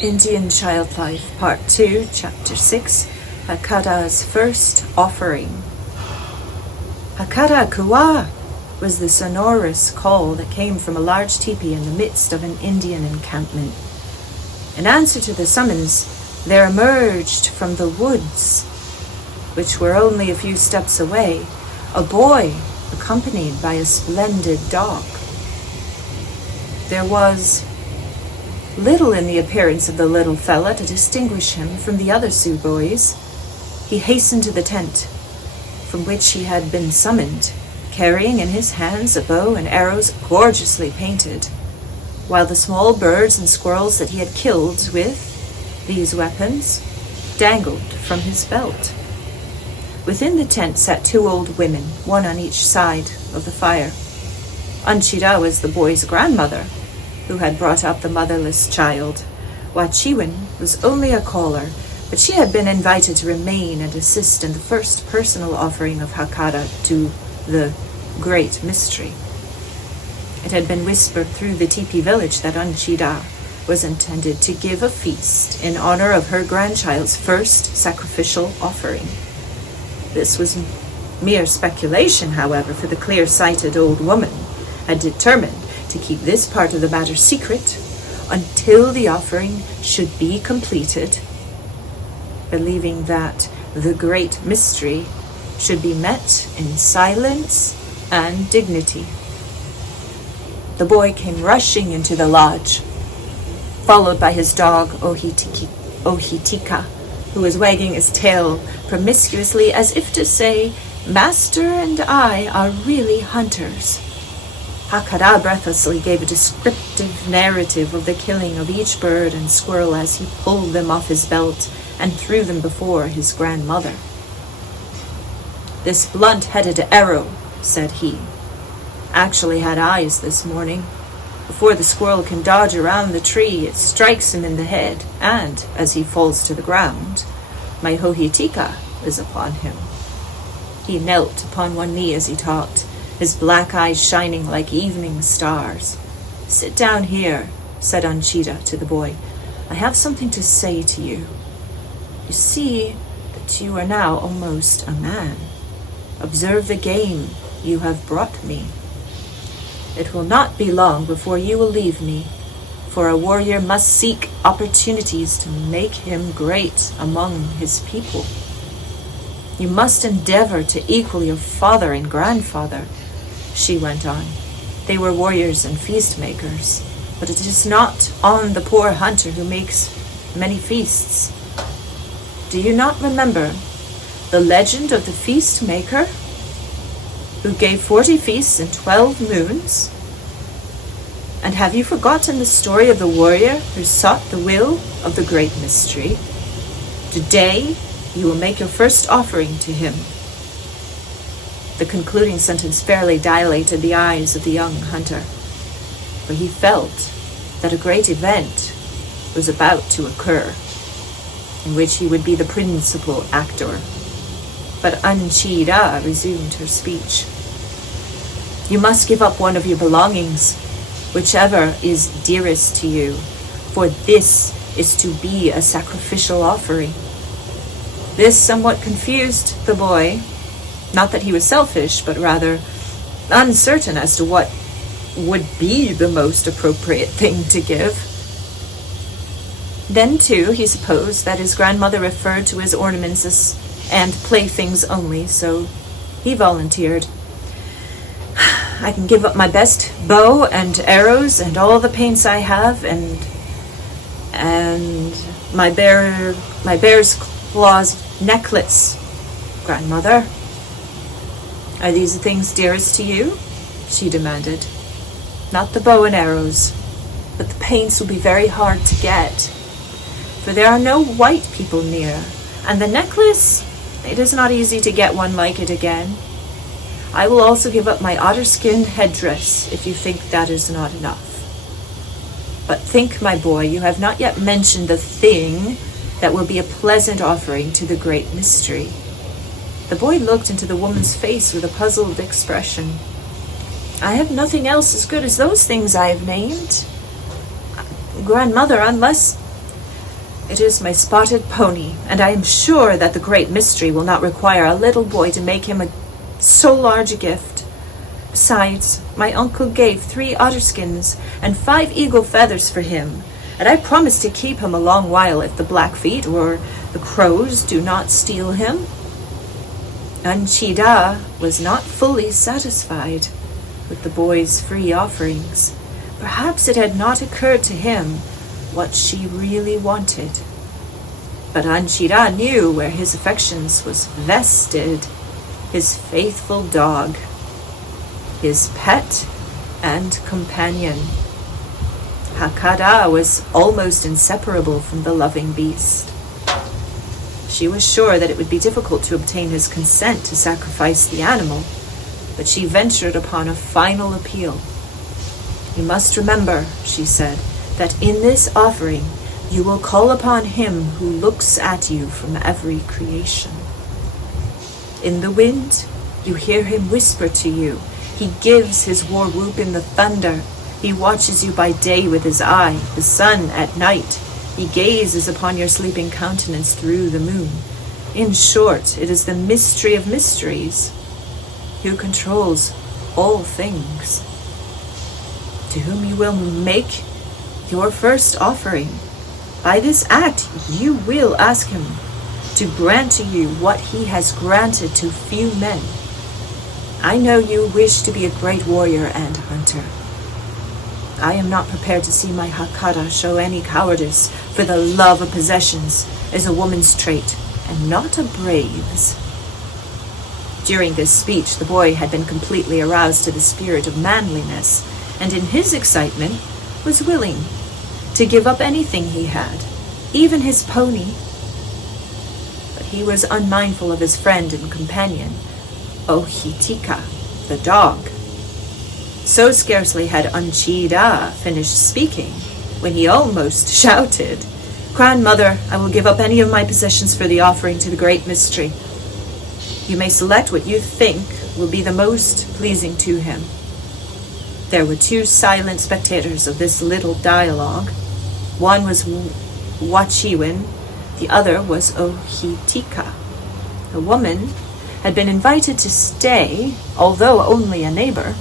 Indian Child Life, Part 2, Chapter 6, Hakada's First Offering. Hakada Kuwa was the sonorous call that came from a large teepee in the midst of an Indian encampment. In answer to the summons, there emerged from the woods, which were only a few steps away, a boy accompanied by a splendid dog. There was little in the appearance of the little fella to distinguish him from the other Sioux boys. He hastened to the tent from which he had been summoned, carrying in his hands a bow and arrows gorgeously painted, while the small birds and squirrels that he had killed with these weapons dangled from his belt. Within the tent sat two old women, one on each side of the fire. Ch6 was the boy's grandmother, who had brought up the motherless child, while Chiwin was only a caller, but she had been invited to remain and assist in the first personal offering of Hakada to the Great Mystery. It had been whispered through the teepee village that Ch6 was intended to give a feast in honor of her grandchild's first sacrificial offering. This was mere speculation, however, for the clear-sighted old woman had determined to keep this part of the matter secret until the offering should be completed, believing that the great mystery should be met in silence and dignity. The boy came rushing into the lodge, followed by his dog Ohitika, who was wagging his tail promiscuously as if to say, "Master and I are really hunters." Hakada breathlessly gave a descriptive narrative of the killing of each bird and squirrel as he pulled them off his belt and threw them before his grandmother. "This blunt-headed arrow," said he, "actually had eyes this morning. Before the squirrel can dodge around the tree, it strikes him in the head, and, as he falls to the ground, my Hohitika is upon him." He knelt upon one knee as he talked, his black eyes shining like evening stars. "Sit down here," said Ch6 to the boy. "I have something to say to you. You see that you are now almost a man. Observe the game you have brought me. It will not be long before you will leave me, for a warrior must seek opportunities to make him great among his people. You must endeavor to equal your father and grandfather," she went on. "They were warriors and feast makers, but it is not on the poor hunter who makes many feasts. Do you not remember the legend of the feast maker who gave 40 feasts in 12 moons? And have you forgotten the story of the warrior who sought the will of the great mystery? Today you will make your first offering to him." The concluding sentence fairly dilated the eyes of the young hunter, for he felt that a great event was about to occur, in which he would be the principal actor. But Ch6 resumed her speech. "You must give up one of your belongings, whichever is dearest to you, for this is to be a sacrificial offering." This somewhat confused the boy. Not that he was selfish, but rather uncertain as to what would be the most appropriate thing to give. Then, too, he supposed that his grandmother referred to his ornaments as and playthings only, so he volunteered. "I can give up my best bow and arrows and all the paints I have, and my bear's claws necklace, grandmother." "Are these the things dearest to you?" she demanded. "Not the bow and arrows, but the paints will be very hard to get, for there are no white people near, and the necklace, it is not easy to get one like it again. I will also give up my otter-skin headdress, if you think that is not enough. But think, my boy, you have not yet mentioned the thing that will be a pleasant offering to the great mystery." The boy looked into the woman's face with a puzzled expression. "I have nothing else as good as those things I have named, grandmother, unless It is my spotted pony, and I am sure that the great mystery will not require a little boy to make him so large a gift. Besides, my uncle gave 3 otter skins and 5 eagle feathers for him, and I promised to keep him a long while if the Blackfeet or the crows do not steal him. Anchida was not fully satisfied with the boy's free offerings. Perhaps it had not occurred to him what she really wanted. But Anchida knew where his affections was vested: his faithful dog, his pet and companion. Hakada was almost inseparable from the loving beast. She was sure that it would be difficult to obtain his consent to sacrifice the animal, but she ventured upon a final appeal. "You must remember," she said, "that in this offering you will call upon him who looks at you from every creation. In the wind, you hear him whisper to you. He gives his war whoop in the thunder. He watches you by day with his eye, the sun at night. He gazes upon your sleeping countenance through the moon. In short, it is the mystery of mysteries, who controls all things, to whom you will make your first offering. By this act, you will ask him to grant to you what he has granted to few men. I know you wish to be a great warrior and hunter. I am not prepared to see my Hakata show any cowardice, for the love of possessions is a woman's trait, and not a brave's." During this speech, the boy had been completely aroused to the spirit of manliness, and in his excitement was willing to give up anything he had, even his pony. But he was unmindful of his friend and companion, Ohitika, the dog. So scarcely had Anchida finished speaking when he almost shouted, "Grandmother, I will give up any of my possessions for the offering to the great mystery. You may select what you think will be the most pleasing to him." There were 2 silent spectators of this little dialogue. One was Wachiwin, the other was Ohitika. The woman had been invited to stay, although only a neighbor.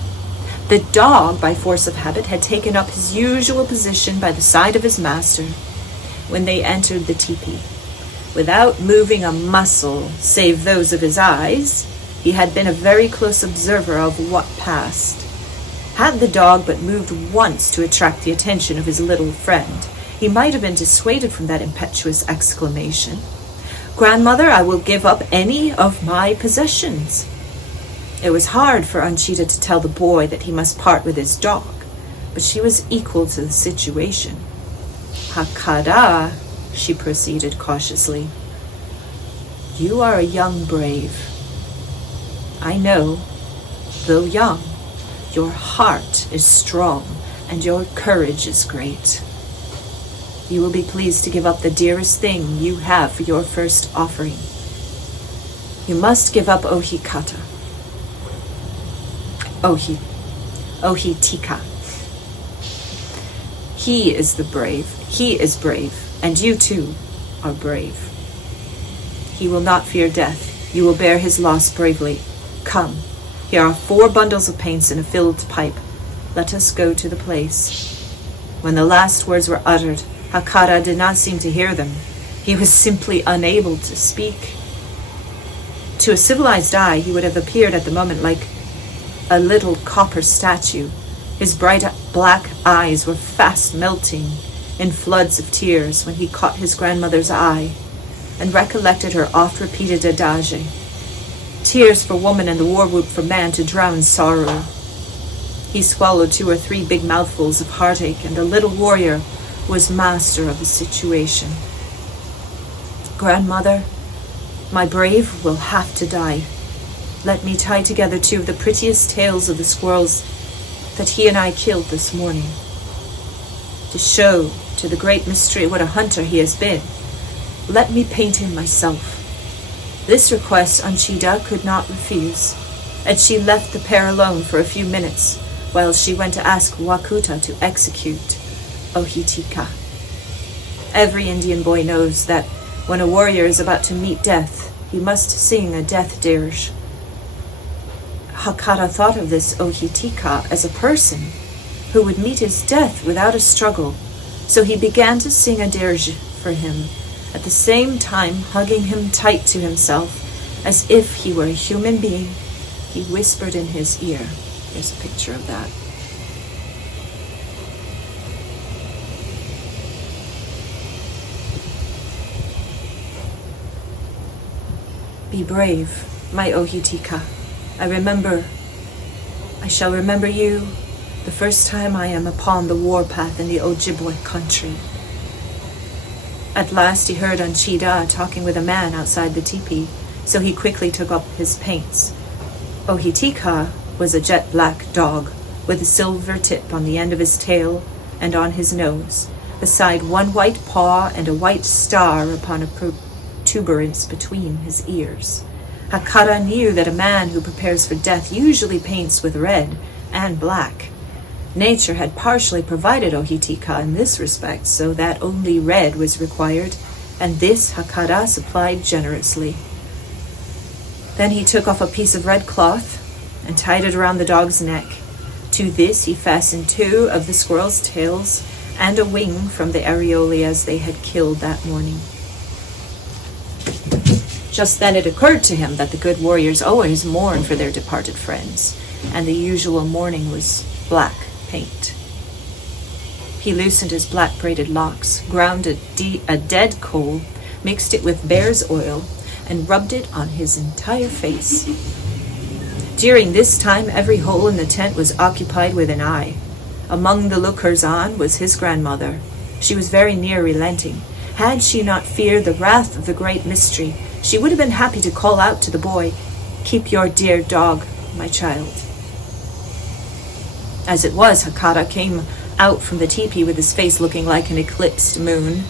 The dog, by force of habit, had taken up his usual position by the side of his master when they entered the teepee. Without moving a muscle save those of his eyes, he had been a very close observer of what passed. Had the dog but moved once to attract the attention of his little friend, he might have been dissuaded from that impetuous exclamation, "Grandmother, I will give up any of my possessions." It was hard for Anchida to tell the boy that he must part with his dog, but she was equal to the situation. "Hakada," she proceeded cautiously, "you are a young brave. I know, though young, your heart is strong and your courage is great. You will be pleased to give up the dearest thing you have for your first offering. You must give up Ohitika. Ohitika. He is brave, and you too are brave. He will not fear death. You will bear his loss bravely. Come, here are 4 bundles of paints and a filled pipe. Let us go to the place." When the last words were uttered, Hakata did not seem to hear them. He was simply unable to speak. To a civilized eye, he would have appeared at the moment like a little copper statue. His bright black eyes were fast melting in floods of tears when he caught his grandmother's eye and recollected her oft-repeated adage, "Tears for woman and the war whoop for man to drown sorrow." He swallowed 2 or 3 big mouthfuls of heartache, and the little warrior was master of the situation. "Grandmother, my brave will have to die. Let me tie together 2 of the prettiest tails of the squirrels that he and I killed this morning, to show to the great mystery what a hunter he has been. Let me paint him myself." This request Anchida could not refuse, and she left the pair alone for a few minutes while she went to ask Wakuta to execute Ohitika. Every Indian boy knows that when a warrior is about to meet death, he must sing a death dirge. Hakata thought of this Ohitika as a person who would meet his death without a struggle, so he began to sing a dirge for him, at the same time hugging him tight to himself, as if he were a human being. He whispered in his ear. Here's a picture of that. Be brave, my Ohitika. I shall remember you the first time I am upon the warpath in the Ojibwe country. At last he heard Ch6 talking with a man outside the teepee, so he quickly took up his paints. Ohitika was a jet black dog with a silver tip on the end of his tail and on his nose, beside one white paw and a white star upon a protuberance between his ears. Hakata knew that a man who prepares for death usually paints with red and black. Nature had partially provided Ohitika in this respect, so that only red was required, and this Hakata supplied generously. Then he took off a piece of red cloth and tied it around the dog's neck. To this he fastened 2 of the squirrel's tails and a wing from the areolias they had killed that morning. Just then it occurred to him that the good warriors always mourn for their departed friends, and the usual mourning was black paint. He loosened his black braided locks, ground a dead coal, mixed it with bear's oil, and rubbed it on his entire face. During this time, every hole in the tent was occupied with an eye. Among the lookers-on was his grandmother. She was very near relenting. Had she not feared the wrath of the great mystery, she would have been happy to call out to the boy, "Keep your dear dog, my child." As it was, Hakata came out from the teepee with his face looking like an eclipsed moon,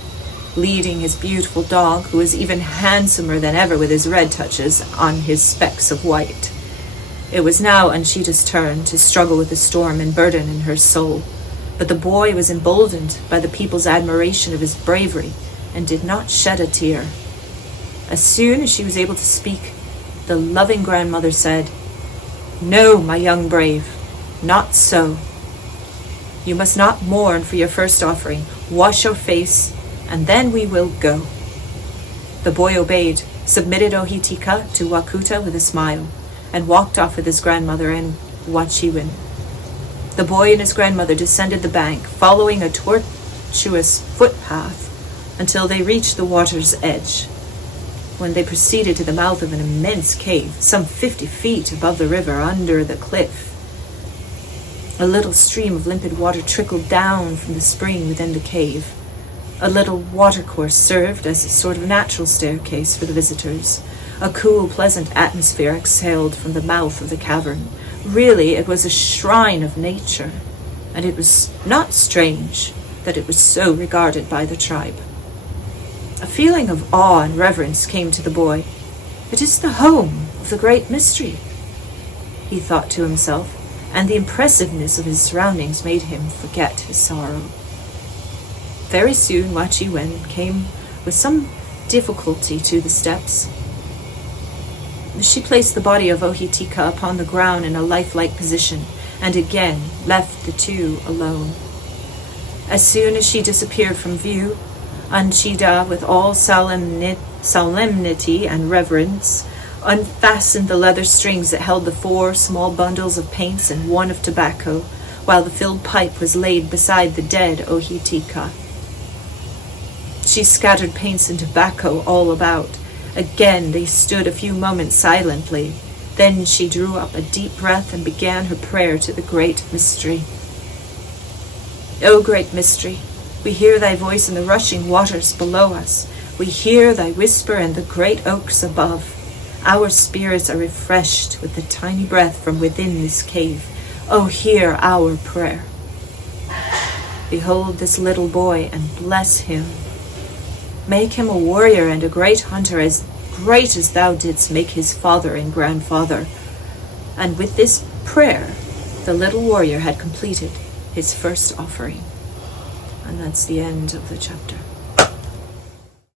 leading his beautiful dog, who was even handsomer than ever with his red touches on his specks of white. It was now Ch6's turn to struggle with the storm and burden in her soul, but the boy was emboldened by the people's admiration of his bravery and did not shed a tear. As soon as she was able to speak, the loving grandmother said, "No, my young brave, not so. You must not mourn for your first offering. Wash your face, and then we will go." The boy obeyed, submitted Ohitika to Wakuta with a smile, and walked off with his grandmother and Wachiwin. The boy and his grandmother descended the bank, following a tortuous footpath until they reached the water's edge, when they proceeded to the mouth of an immense cave, some 50 feet above the river under the cliff. A little stream of limpid water trickled down from the spring within the cave. A little watercourse served as a sort of natural staircase for the visitors. A cool, pleasant atmosphere exhaled from the mouth of the cavern. Really, it was a shrine of nature, and it was not strange that it was so regarded by the tribe. A feeling of awe and reverence came to the boy. "It is the home of the great mystery," he thought to himself, and the impressiveness of his surroundings made him forget his sorrow. Very soon Wachiwen came with some difficulty to the steps. She placed the body of Ohitika upon the ground in a lifelike position, and again left the 2 alone. As soon as she disappeared from view, Ch6, with all solemnity and reverence, unfastened the leather strings that held the 4 small bundles of paints and 1 of tobacco, while the filled pipe was laid beside the dead Ohitika. She scattered paints and tobacco all about. Again they stood a few moments silently. Then she drew up a deep breath and began her prayer to the great mystery. "O great mystery, we hear thy voice in the rushing waters below us. We hear thy whisper in the great oaks above. Our spirits are refreshed with the tiny breath from within this cave. O hear our prayer. Behold this little boy and bless him. Make him a warrior and a great hunter, as great as thou didst make his father and grandfather." And with this prayer, the little warrior had completed his first offering. And that's the end of the chapter.